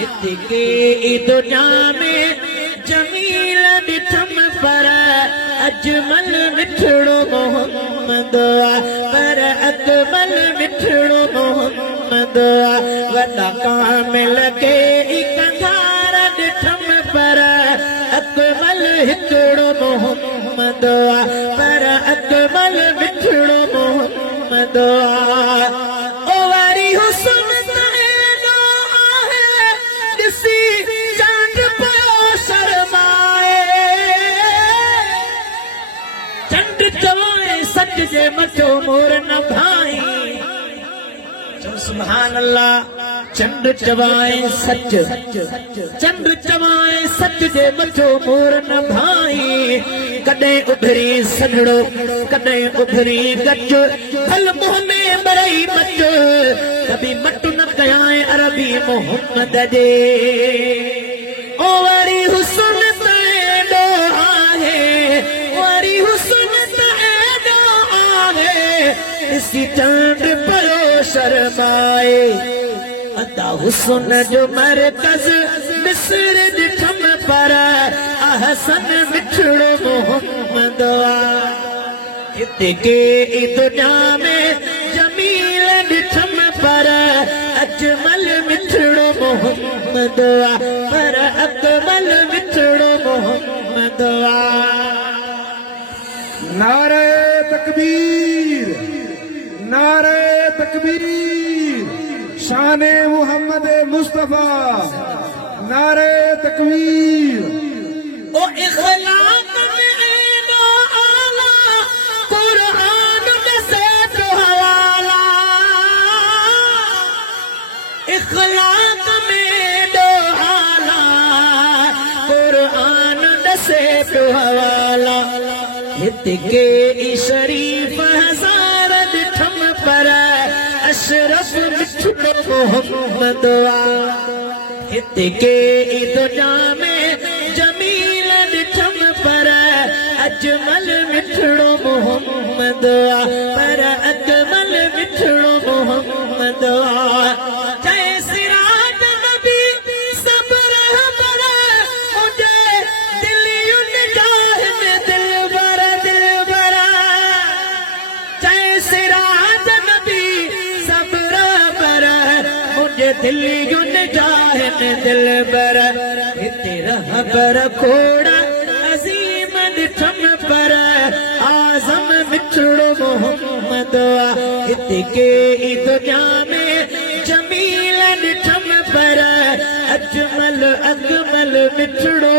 इतके दुनिया में जमील ॾिठम पर अजमल मिठड़ो मोहम्मद पर अकमल मिठड़ो मोहम्मद वॾा कामिल के कंधार ॾिठम पर अकमल हिकिड़ो मोहम्मद पर अकमल मिठड़ो मोहम्मद ओ वारी हुस्न तेरो आहे ॾिसी चांद पियो शर्माए चंड चवाए सच जे मथो मोर न भाई सुभान अल्लाह चंड चवाए सच चंड चवाए सच जे मथो मोर न भाई कॾहिं उभरी सजड़ो कॾहिं उभरी गच फल मुंह में बरई मच कभी मट न कयाए अरबी मोहम्मद जे ओ वरी हुस्न तेरो आहे वरी हुस्न तेरो आहे इसी चांद पियो शर्माए अदा हुस्न जो मरकज़ मिस्र ॾिठम पर अहसन मिठड़ो मोहम्मद इतके दुनिया में जमील ॾिठम पर अजमल मिठड़ो मोहम्मद पर अकमल मिठड़ो मोहम्मद नारे तकबीर नारे तकबीर शान मोहम्मद मुस्तफा नारे तकबीर ओ इखलाक में एनो आला कुरान दसे तो हवाला इखलाक में एनो आला कुरान दसे तो हवाला इतके शरीफ हजार ॾिठम पर अशरफ मिठड़ो मोहम्मद इतके दुनिया में जमील ॾिठम पर अजमल मिठड़ो मोहम्मद पर अकमल मिठड़ो मोहम्मद जय सिराज नबी सब रहबर मुझे दिलियुन जाहिन दिलबर जय सिराज नबी सब रहबर मुझे दिलियुन जाहिन दिलबर हिते रहबर खोड़ा अजीम ॾिठम पर आज़म मिठड़ो मोहम्मद इतके दुनिया में जमील ॾिठम पर अजमल अकमल मिठड़ो